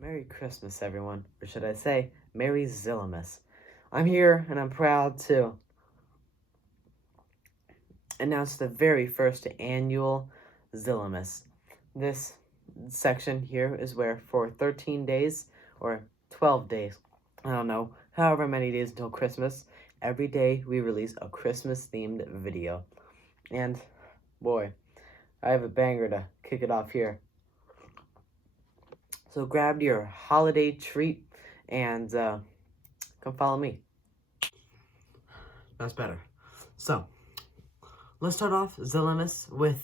Merry Christmas, everyone. Or should I say, Merry Zilla-Mas. I'm here, and I'm proud to announce the very first annual Zilla-Mas. This section here is where for 13 days, or 12 days, I don't know, however many days until Christmas, every day we release a Christmas-themed video. And, boy, I have a banger to kick it off here. So grab your holiday treat and come follow me. That's better. So, let's start off Zilla-Mas with,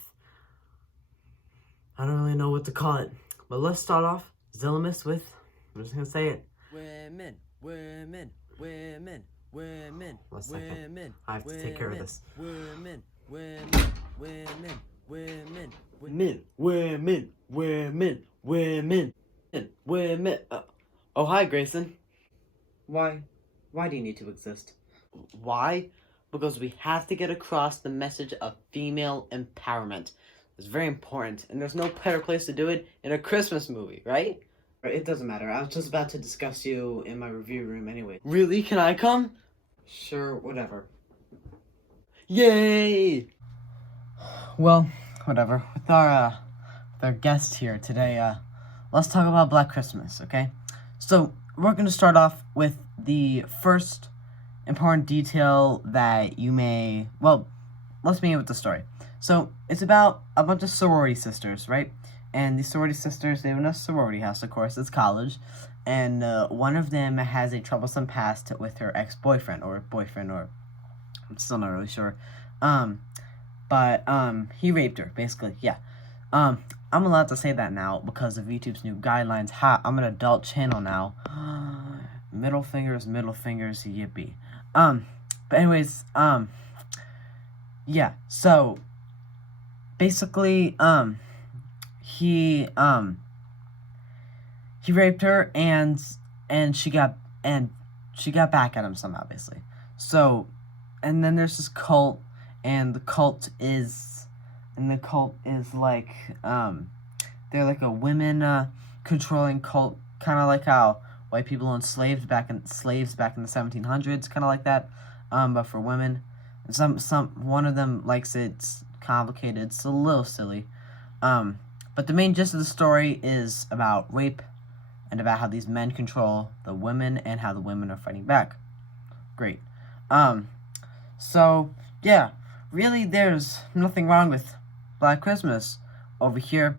I don't really know what to call it, but let's start off Zilla-Mas with, I'm just gonna say it. Women, women, women, women, One second. women. I have to take care of this. Women, women, women, women, Women. Oh, hi, Grayson. Why do you need to exist? Why? Because we have to get across the message of female empowerment. It's very important, and there's no better place to do it in a Christmas movie, right? It doesn't matter. I was just about to discuss you in my review room anyway. Really? Can I come? Sure, whatever. Yay! Well, whatever. With our guest here today, let's talk about Black Christmas, okay? So, we're going to start off with the first important detail that you may... Well, let's begin with the story. So, it's about a bunch of sorority sisters, right? And these sorority sisters, they live in a sorority house, of course, it's college. And one of them has a troublesome past with her ex-boyfriend, or boyfriend, or... I'm still not really sure. But he raped her, basically, yeah. I'm allowed to say that now because of YouTube's new guidelines. Ha, I'm an adult channel now. Middle fingers, yippee. But anyways, yeah, so, basically, he raped her, and she got back at him somehow, basically. So, and then there's this cult, and the cult is like, they're like a women, controlling cult, kind of like how white people owned slaves back in the 1700s, kind of like that, but for women. One of them likes it, it's complicated, it's a little silly, but the main gist of the story is about rape, and about how these men control the women, and how the women are fighting back. Great. So, yeah, really there's nothing wrong with Black Christmas over here,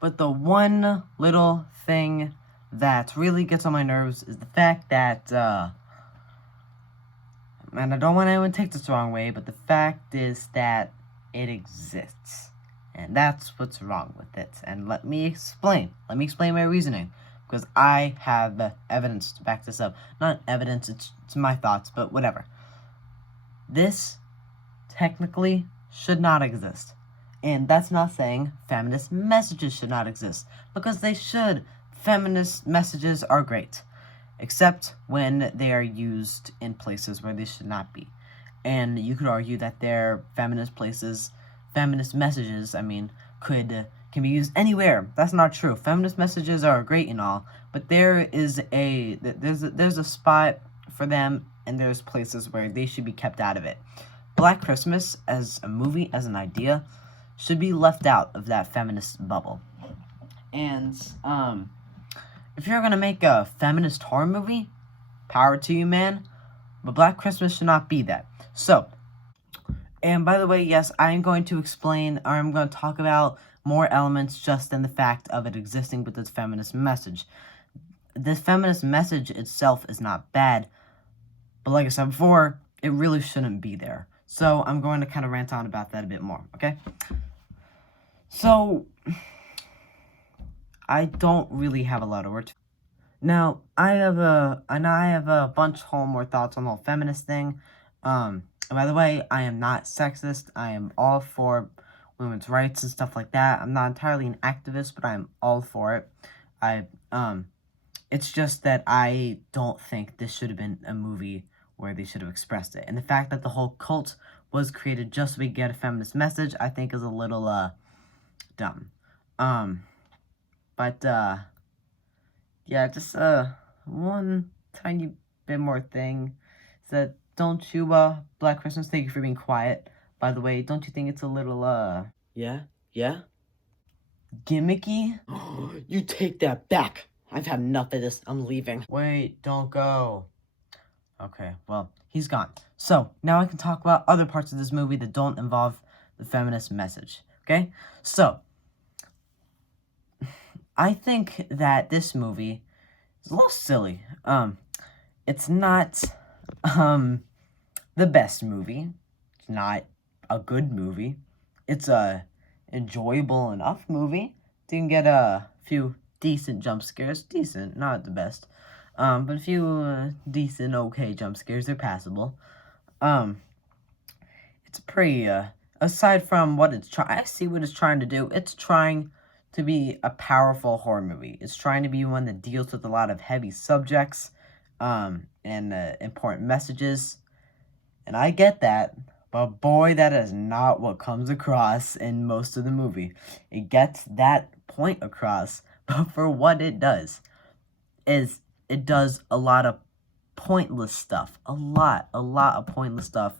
but the one little thing that really gets on my nerves is the fact that, and I don't want anyone to take this the wrong way, but the fact is that it exists. And that's what's wrong with it. And let me explain my reasoning, because I have evidence to back this up. Not evidence, it's my thoughts, but whatever. This technically should not exist. And that's not saying feminist messages should not exist, because they should. Feminist messages are great, except when they are used in places where they should not be. And you could argue that their feminist messages, can be used anywhere. That's not true. Feminist messages are great and all, but there's a spot for them, and there's places where they should be kept out of it. Black Christmas, as a movie, as an idea, should be left out of that feminist bubble. And, if you're gonna make a feminist horror movie, power to you, man, but Black Christmas should not be that. So, and by the way, yes, I am going to explain, or I'm going to talk about more elements just than the fact of it existing with this feminist message. This feminist message itself is not bad, but like I said before, it really shouldn't be there. So, I'm going to kind of rant on about that a bit more, okay? So, I don't really have a lot of words. Now, I have a bunch more thoughts on the whole feminist thing. By the way, I am not sexist. I am all for women's rights and stuff like that. I'm not entirely an activist, but I am all for it. It's just that I don't think this should have been a movie where they should have expressed it. And the fact that the whole cult was created just so we get a feminist message, I think is a little, dumb. But, yeah, just one tiny bit more thing. Is that don't you Black Christmas, thank you for being quiet. By the way, don't you think it's a little Yeah? Yeah? gimmicky? You take that back. I've had enough of this. I'm leaving. Wait, don't go. Okay, well, he's gone. So, now I can talk about other parts of this movie that don't involve the feminist message. Okay? So, I think that this movie is a little silly. It's not, the best movie. It's not a good movie. It's a enjoyable enough movie. You can get a few decent jump scares. Decent, not the best. But a few decent, okay jump scares. They're passable. It's pretty, aside from what it's trying, I see what it's trying to do. It's trying to be a powerful horror movie. It's trying to be one that deals with a lot of heavy subjects, and important messages. And I get that, but boy, that is not what comes across in most of the movie. It gets that point across, but for what it does is it does a lot of pointless stuff. A lot of pointless stuff.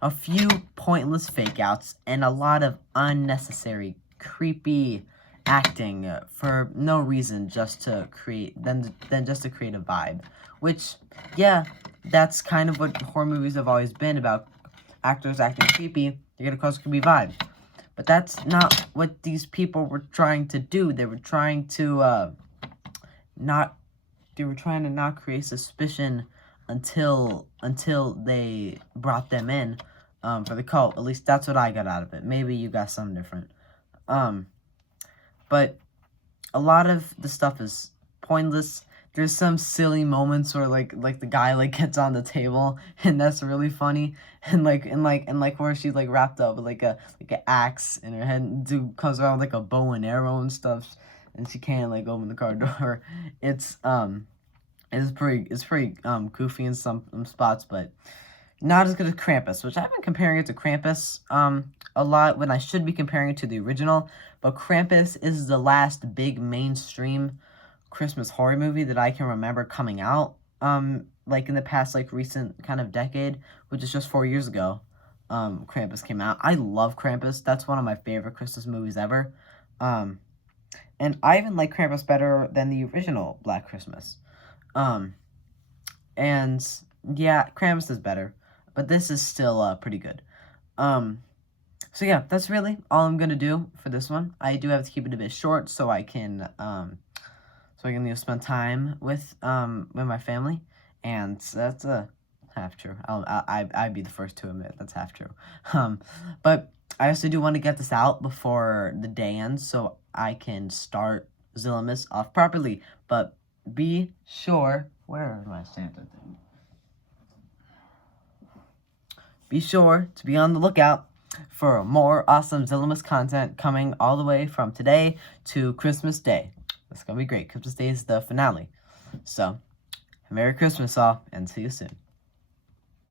A few pointless fake outs and a lot of unnecessary, creepy acting for no reason, just to create just to create a vibe. Which, yeah, that's kind of what horror movies have always been about. Actors acting creepy, you're gonna cause a creepy vibe. But that's not what these people were trying to do. They were trying to not create suspicion until they brought them in for the cult. At least that's what I got out of it. Maybe you got something different. But a lot of the stuff is pointless. There's some silly moments where like the guy like gets on the table and that's really funny, and where she's like wrapped up with like a axe in her head, and dude comes around with like a bow and arrow and stuff, and she can't like open the car door. It's pretty goofy in some spots, but not as good as Krampus, which I've been comparing it to Krampus a lot when I should be comparing it to the original. But Krampus is the last big mainstream Christmas horror movie that I can remember coming out, like in the past like recent kind of decade, which is just 4 years ago. Krampus came out. I love Krampus. That's one of my favorite Christmas movies ever. And I even like Krampus better than the original Black Christmas. And yeah, Krampus is better, but this is still pretty good. So yeah, that's really all I'm gonna do for this one. I do have to keep it a bit short so I can spend time with my family, and that's half true. I'd be the first to admit that's half true. But I also do want to get this out before the day ends so I can start Zilla-Mas off properly. But be sure, where is my Santa thing? Be sure to be on the lookout for more awesome Zilla-Mas content coming all the way from today to Christmas Day. It's gonna be great. Christmas Day is the finale. So, Merry Christmas all, and see you soon.